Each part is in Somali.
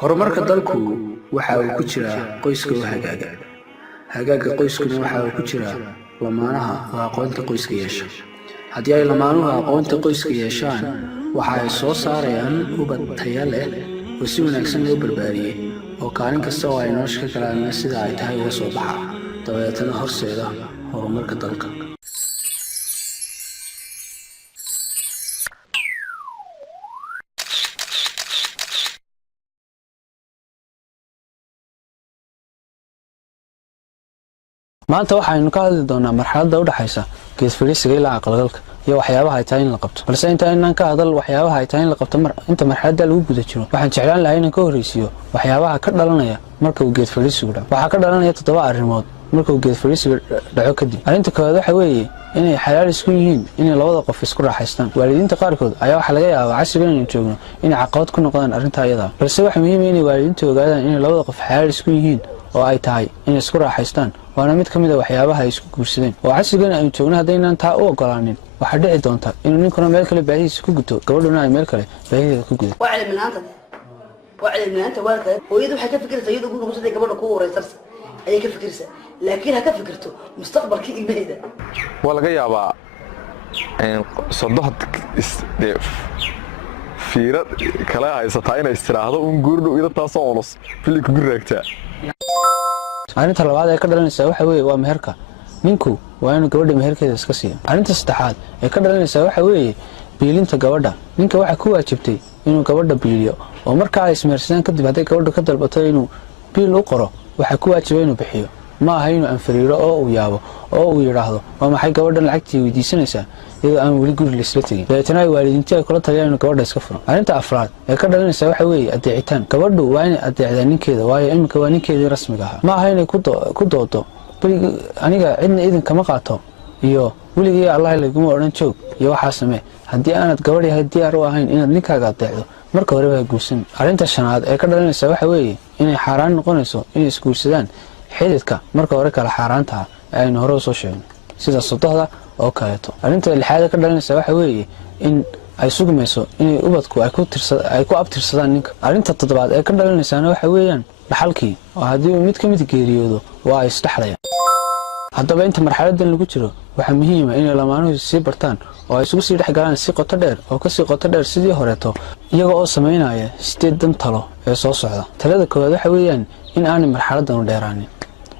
horumarka dalku waxa uu ku jiraa qoyska oo hagaaga qoyskuna waxa uu ku jiraa lamaanaha oo aqoonta qoyska yeesha. haddii ay lamaanuhu aqoonta qoyska yeeshaan waxa ay soo saarayaan ubad tayo leh oo si wanaagsan loo barbaariyey oo kaalin kasta oo ay nolosha ka galaan sida ay tahay uga soo baxa dabeetana horseeda horumarka dalka. maanta waxaynu ka hadli doonaa marxaladda u dhaxaysa geed fadhiisiga ilaa aqalgalka iyo waxyaabaha ay tahay in la qabto. balse intaan ka hadal waxyaabaha ay tahay in la qabto inta marxaladda lagu guda jiro waxaan jeclaan lahaa inaan ka horeysiyo waxyaabaha ka dhalanaya marka uu geed fadhiisigu dhaco. waxaa ka dhalanaya 7 arrimood marka uu geed fadhiisigu dhaco kadib. arrinta koowaad waxa weeye inay xalaal isku yihiin inay labada qof isku raaxaystaan. waalidiinta qaarkood ayaa waxa laga yaabaa casriga inay joogno inay caqabad ku noqdaan arrinta ayada, balse waxa muhiim ah inay waalidiintu ogaadaan inay labada qof xalaal isku yihiin oo ay tahay inay isku raaxaystaan. waana mid ka mid ah waxyaabaha ay isku guursadeen oo casrigan aynu joogno haddaynan taa u ogolaanin waxaa dhici doonta inuu ninkuna meel kale baahidiisa ku guto gabadhuna ay meel kale baahideeda ku gudo. وعلمنا أنت والد ويدو حكى فكرته يدو كله مصدق قبل كورة يصير أي كفكرته لكن هكا فكرته مستقبل كي إمهدا ولا جاي أبا صدقت فيرة كلا يستطيعين استراحة ونقولوا إذا تصالص في اللي كبرته. arrinta labaad ee ka dhalanaysa waxa weeye waa meherka. ninku waa inuu gabadha meherkeeda iska siiyo. arrinta saddexaad ee ka dhalanaysa waxa weeye biilinta gabadha. ninka waxa ku waajibtay inuu gabadha biiliyo oo marka ay ismeersadaan kadib haday gabadhu ka dalbato inuu biil u qoro waxa ku waajibay inuu bixiyo. ma aha inuu anfariiro oo uu yaabo oo uu yiraahdo waa maxay gabadhan lacagtii weydiisanaysaa iyadoo aan weli guri la isla tegin. dabeetana ay waalidiintii ay kula taliyaan inuu gabadha iska furo. arrinta afraad ee ka dhalanaysa waxa weeye adeecitaan. gabadhu waa inay adeecdaa ninkeeda waayo imika waa ninkeedii rasmiga ahaa. ma aha inay ku doodo aniga cidna idin kama qaato iyo weligii allah laguma odhan joog iyo waxaa samee haddii aanad gabadh yahay diyaar u ahayn inaad ninkaaga adeecdo marka hore baa guursan. arrinta shanaad ee ka dhalanaysa waxa weeye inay xaaraan noqonayso inay isguursadaan xididka marka hore kala xaaraantaha ee aynu hore usoo sheegno sida sodohda oo kaleeto. arrinta lixaad ee ka dhalanaysa waxa weeye in ay sugmayso inay ubadku ay ku abtirsadaan ninka. arrinta toddobaad ee ka dhalanaysaana waxa weeyaan dhaxalkii oo haddii uu mid ka mid geeriyoodo waa ay isdhexlayaan. haddaba inta marxaladan lagu jiro waxaa muhiim ah inay lamaanuhu sii bartaan oo ay isugu sii dhex galaan si qoto dheer oo kasii qoto dheer sidii horeeto iyaga oo samaynaya 8 talo ee soo socda. talada koowaad waxa weeyaan in aanay marxaladan u dheeraanin.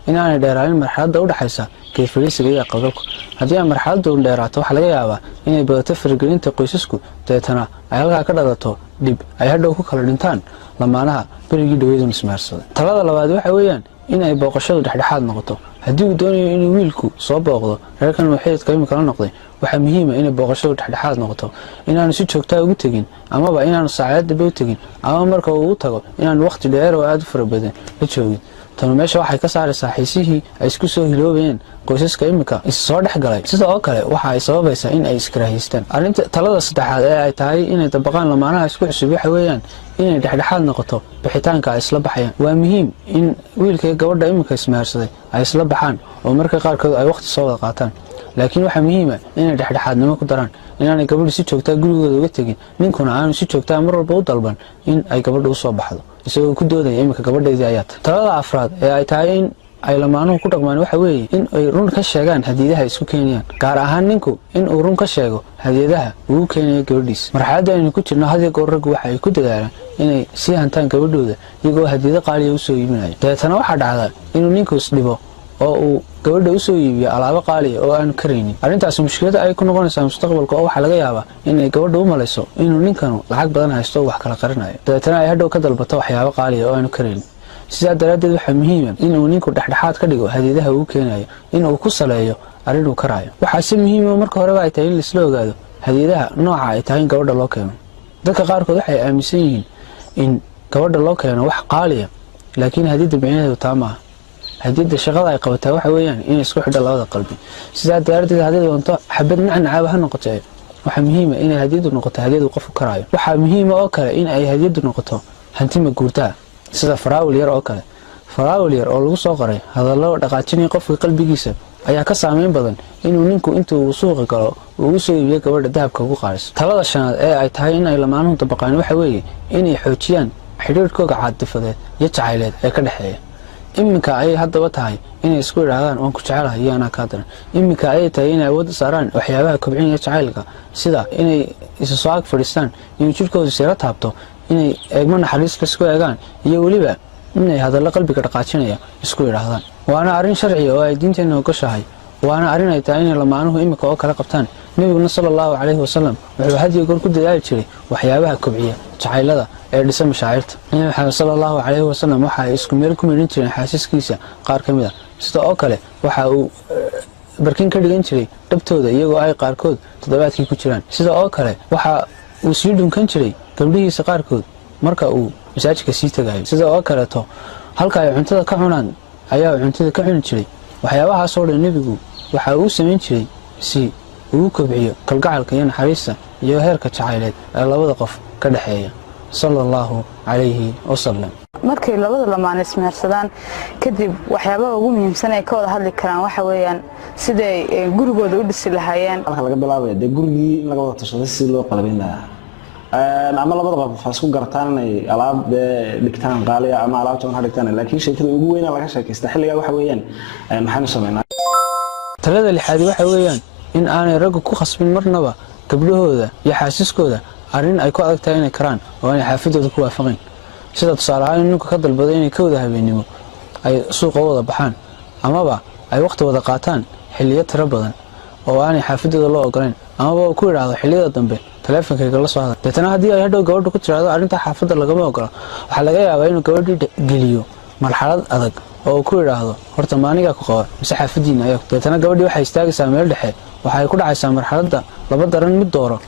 in aanay dheeraanin marxaladda u dhaxaysa geed fadhiisiga iyo aqalgalku. haddii ay marxaladdu dheeraato waxaa laga yaabaa inay badato faragelinta qoysasku dabeetana ay halkaa ka dhalato dhib ay hadhow ku kala dhintaan lamaanaha berigii dhaweydun ismeersaday. talada labaad waxa weeyaan in ay booqashadu dhexdhexaad noqoto. haddii uu doonayo inuu wiilku soo booqdo reerkan uu xididka imika la noqday waxaa muhiim ah inay booqashadu dhexdhexaad noqoto. inaanu si joogtaa ugu tegin amaba inaanu saacad dambe u tegin ama marka uu u tago inaanu waqti dheer oo aad u fara badan la joogin. tanu meesha waxay ka saaraysaa xiisihii ay isku soo hiloobayeen qoysaska imika is soo dhex galay. sidoo kale waxa ay sababaysaa in ay iskarahaystaan. arrinta talada saddexaad ee ay tahay inay dabaqaan lamaanaha isku cusub waxa weeyaan inay dhexdhexaad noqoto bixitaanka ay isla baxayaan. waa muhiim in wiilka iyo gabadha imika ismeersaday ay isla baxaan oo marka qaarkood ay waqti soo wada qaataan. laakiin waxaa muhiim ah inay dhexdhexaadnimo ku daraan inaanay gabadhu si joogtaa gurigooda uga tegin ninkuna aanu si joogtaa mar walba u dalban in ay gabadha u soo baxdo isagoo ku doodaya imika gabadheedii ayaa tahay. talada afraad ee ay tahay in ay lamaanuhu ku dhaqmaan waxa weeye in ay run ka sheegaan hadiyadaha isku keenayaan. gaar ahaan ninku in uu run ka sheego hadiyadaha uu keenayo gabadhiisa. marxaladda aynu ku jirno had iyo goor raggu waxa ay ku dadaalaan inay sii hantaan gabadhooda iyagoo hadiyado qaaliya u soo iibinayo. dabeetana waxaa dhacda inuu ninku isdhibo oo uu gabadha u soo iibiyo alaabo qaaliya oo aanu karaynin. arrintaasi mushkilada ay ku noqonaysaa mustaqbalka oo waxaa laga yaabaa inay gabadha u malayso inuu ninkanu lacag badan haysto oo wax kala qarinayo dabeetana ay hadhow ka dalbato waxyaabo qaaliya oo aanu karaynin. sidaa daraaddeed waxaa muhiim ah inuu ninku dhexdhexaad ka dhigo hadiyadaha uu keenayo inuu ku saleeyo arrin uu karaayo. waxaa si muhiim ah marka horeba ay tahay in laisla ogaado hadiyadaha nooca ay tahay in gabadha loo keeno. dadka qaarkood waxay aaminsan yihiin in gabadha loo keeno wax qaaliya laakiin hadiyadda micnaheedu taa maaha. hadiyadda shaqada ay qabataa waxa weeyaan inay isku xidho labada qalbi. sidaa daraaddeed haddii doonto xabad nacnacaaba ha noqotee waxaa muhiim ah inay hadiyaddu noqoto hadiyadu qofku karaayo. waxaa muhiim ah oo kale in ay hadiyaddu noqoto hantima guurtaa sida faraawil yar oo kale. faraawil yar oo lagu soo qoray hadallo dhaqaajinaya qofka qalbigiisa ayaa ka saameyn badan inuu ninku intuu suuqa galo uu soo iibiyo gabadha dahabka ugu qaalisan. talada shanaad ee ay tahay in ay lamaanuhu dabaqaan waxa weeye inay xoojiyaan xidhiirkooga caatifadeed iyo jacayleed ee ka dhexeeya. iminka ayay haddaba tahay inay isku idhaahdaan waan ku jecelahay iyo anaa kaa daran. iminka ayay tahay inay awood saaraan waxyaabaha kobcinaya jacaylka, sida inay isu soo ag fadhiistaan, inuu jidhkooda sira taabto, inay eegmo naxariis isku eegaan, iyo weliba inay hadallo qalbiga dhaqaajinaya isku idhaahdaan. waana arrin sharci oo ay diinteenna ogoshahay, waana arrin ay tahay inay lamaanuhu iminka oo kala qabtaan. nebiguna sallallahu calayhi wasallam wuxuu had iyo goor ku dadaali jiray waxyaabaha kobciya jacaylada ee dhisa mashaacirta. nabi maxamed sallallahu calayhi wasallam waxa ay isku meel ku midhin jireen xaasiskiisa qaar ka mid a, sida oo kale waxa uu barkin ka dhigan jiray dhabtooda iyagoo ay qaarkood toddobaadkii ku jiraan. sida oo kale waxa uu sii dhunkan jiray gabdhihiisa qaarkood marka uu masaajidka sii tagayo. sida oo kaleeto halka ay cuntada ka cunaan ayaa cuntada ka cuni jiray. waxyaabahaasoo dhan nebigu waxa uu samayn jiray si uu kobciyo kalgacalka iyo naxariista iyo heerka jacayleed ee labada qof ka dhexeeya sallallahu calayhi wasallam. markay labada lamaan ismehersadaan kadib waxyaabaha ugu muhiimsan ay ka wada hadli karaan waxa weeyaan siday gurigooda u dhisi lahaayeen. halka laga bilaabay de gurigii in laga wada tashado si loo qalabin lahaa ama labada qof isku gartaan inay alaab dhigtaan qaaliya ama alaab jaban dhigtaan, laakiin sheekada ugu weyn laga sheekaysta xilliga waxa weeyaan maxaan sameynaa. talada lixaad waxa weeyaan in aanay raggu ku khasbin marnaba gabdhahooda iyo xaasiskooda arrin ay ku adag tahay inay karaan oo aanay xaafidooda ku waafaqin. sida tusaale ahaan in ninku ka dalbaday inay ka wada habeenimo ay suuqa wada baxaan, amaba ay waqti wada qaataan xilliyo tiro badan oo aanay xaafidooda loo ogolayn, amaba uu ku idhaahdo xilliyada dambe taleefonkayga la soo hadal. deetana haddii ay hadhow gabadha ku tiraahdo arrintaa xaafadda lagama ogola, waxaa laga yaabaa inuu gabadhii geliyo marxalad adag oo uu ku idhaahdo horta maanigaa ku qaba mise xaafadiina ayaa. deetana gabadhii waxay istaagaysaa meel dhexe, waxay ku dhacaysaa marxaladda laba daran mid dooro.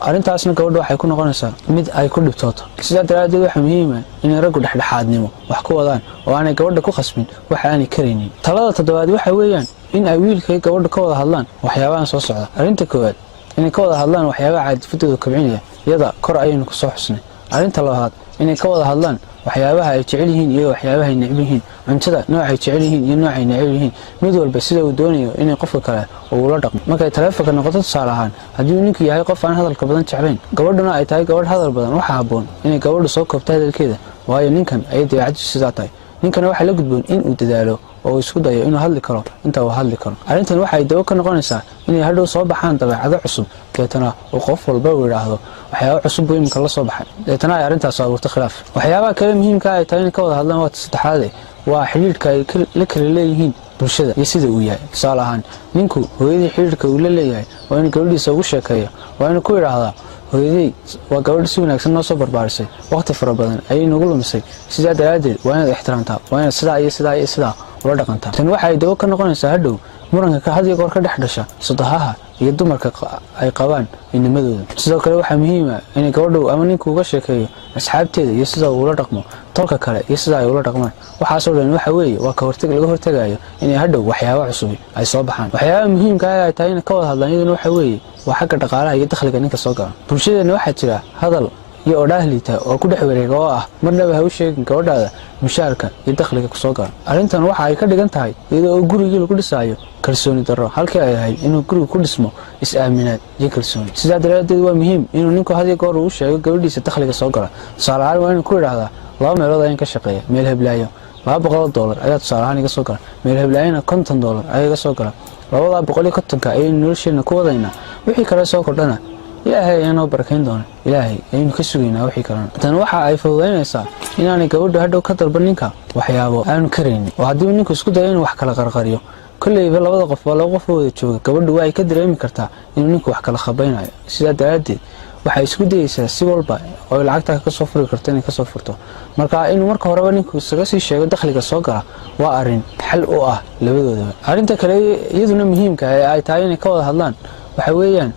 arrintaasna gabadha waxay ku noqonaysaa mid ay ku dhibtooto. sidaa daraaddeed waxaa muhiima inay raggu dhexdhexaadnimo wax ku wadaan oo aanay gabadha ku khasbin waxa aanay karaynin. talada toddobaad waxa weeyaan in ay wiilkay gabadha ka wada hadlaan waxyaabahan soo socda. arrinta koowaad inay ka wada hadlaan waxyaabaha caadifadooda kobcinaya, iyada kor ayaynu ku soo xusnay. arrinta labaad inay ka wada hadlaan waxyaabaha ay jecel yihiin iyo waxyaabaha ay neceb yihiin, cuntada noocay jecel yihiin iyo noocay neceb yihiin, mid walba sida uu doonayo inay qofka kale uu la dhaqmo. markay taleefonka noqoto tusaale ahaan, haddii uu ninku yahay qof aan hadalka badan jeclayn, gabadhuna ay tahay gabadh hadal badan, waxaa habboon inay gabadhu soo koobto hadalkeeda, waayo ninkan ayay dabeecadiisu sidaa tahay. ninkana waxaa la gudboon in uu dadaalo oo isku dayo inuu hadli karo inta uu hadli karo. arrintan waxay dabo ka noqonaysaa inay hadhow soo baxaan dabeecado cusub, deetana uu qof walba uu yidhaahdo waxyaaba cusub buu iminka la soo baxay, deetana ay arrintaas abuurto khilaaf. waxyaabaha kale muhiimka ay tahay inay ka wada hadlaan waa saddexaade waa xidhiidhka ay la kala leeyihiin bulshada iyo sida uu yahay. tusaale ahaan, ninku hooyadii xidhiidhka uu la leeyahay waa inuu gabadhiisa ugu sheekeeyo, waa inuu ku idhaahdaa hooyaday waa gabadh si wanaagsan noo soo barbaarisay, waqti fara badan ayay nagu lumisay, sidaa daraaddeed waa inaad ixtiraamtaa, waa inaad sidaa iyo sidaa iyo sidaa ula dhaqantaa. tani waxay dabo ka noqonaysaa hadhow muranka had iyo goor ka dhex dhasha sodohaha iyo dumarka ay qabaan inimadooda. sidoo kale waxaa muhiima inay gabadhow ama ninku uga sheekeeyo asxaabteeda iyo sida uu ula dhaqmo tolka kale iyo sida ay ula dhaqmaan. waxaasoo dhan waxa weeye waa ka hortag laga hortagayo inay hadhow waxyaaba cusubi ay soo baxaan. waxyaabaha muhiimka ay tahay inay ka wada hadlaan iyaduna waxa weeye waa xagga dhaqaalaha iyo dakhliga ninka soo gala. bulshadeena waxaa jira hadal iyo odhaah liita oo ku dhex wareega oo ah marnaba ha u sheegin gabadhaada mushaharka iyo dakhliga kusoo gala. arrintan waxa ay ka dhigan tahay iyadoo oo gurigii lagu dhisaayo kalsooni darro halkii ay ahayd inuu gurigu ku dhismo is-aaminaad iyo kalsooni. sidaa daraaddeed waa muhiim inuu ninku had iyo goor uu sheego gabadhiisa dakhliga soo gala. tusaale ahaan waa inuu ku idhaahdaa 2 meelood ayaan ka shaqeeya, meel heblaayo $200 ayaa tusaale ahaan iga soo gala, meel heblaayana $50 ayaa iga soo gala, 250 ayaynu nolosheena ku wadaynaa, wixii kale soo kordhana ilaahay ayaanoo barakayn doona, ilaahay ayaynu ka sugaynaa wixii kalena. tan waxa ay fududaynaysaa inaanay gabadhu hadhow ka dalban ninka waxyaabo aanu karaynin, oo haddii uu ninku isku dayo inuu wax kala qarqariyo, kolleyba labada qof waa laba qof oo wada jooga, gabadhu waa ay ka dareemi kartaa inuu ninku wax kala khabaynayo. sidaa daraaddeed waxay isku dayaysaa si walba oo ay lacagta ka soo furi karto inay ka soo furto. marka inuu marka horeba ninku isaga sii sheego dakhliga soo gala waa arrin xal u ah labadoodaba. arrinta kale iyaduna muhiimka ee ay tahay inay ka wada hadlaan waxa weeyaan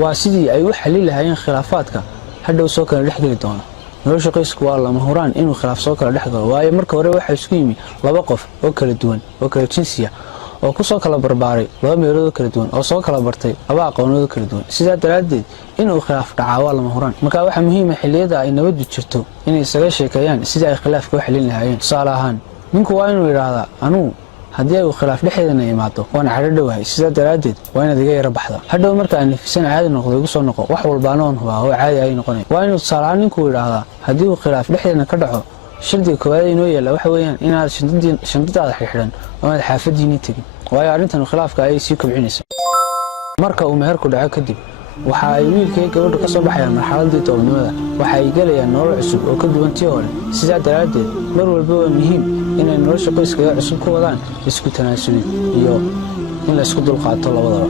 waa sidii ay u xalin lahaayeen khilaafaadka hadhow soo kala dhexgeli doona. nolosha qoysku waa lama huraan inuu khilaaf soo kala dhex galo, waayo marka hore waxaa isku yimi laba qof oo kala duwan oo kala jinsiya oo ku soo kala barbaaray 2 meelood oo kala duwan oo soo kala bartay 2 aqoonood oo kala duwan. sidaa daraaddeed inuu khilaaf dhacaa waa lama huraan. marka waxaa muhiim ah xilliyada ay nabaddu jirto inay isaga sheekeeyaan sidii ay khilaafka u xalin lahaayeen. tusaale ahaan, ninku waa inuu yidhaahdaa anugu haddii ay khilaaf dhexdeedana imaado waan cadho dhowahay sidaa daraaddeed waa inaad iga yara baxda hadhow marka aan nafisan caadi noqdo igu soo noqo wax walbaana oon hubaa oo caadi ay noqonay waa inuu tusaalahaan ninkuu idhaahdaa haddii uu khilaaf dhexdeedna ka dhaco shardiga koowaad inoo yaalla waxa weeyaan inaad shandadaada xidhan oo aad xaafadiinii tegin waayo arrintan khilaafka ayay sii kobcinaysa marka uu meherku dhaco kadib waxa ay wiilkii gabadhu ka soo baxayaan marxaladii doobnimada waxa ay gelayaan nolol cusub oo ka duwan tii hore sidaa daraaddeed mar walba waa muhiim inay nolosha qoyskaga cusub ku wadaan isku tanaasulid iyo in la isku dulqaato labadaba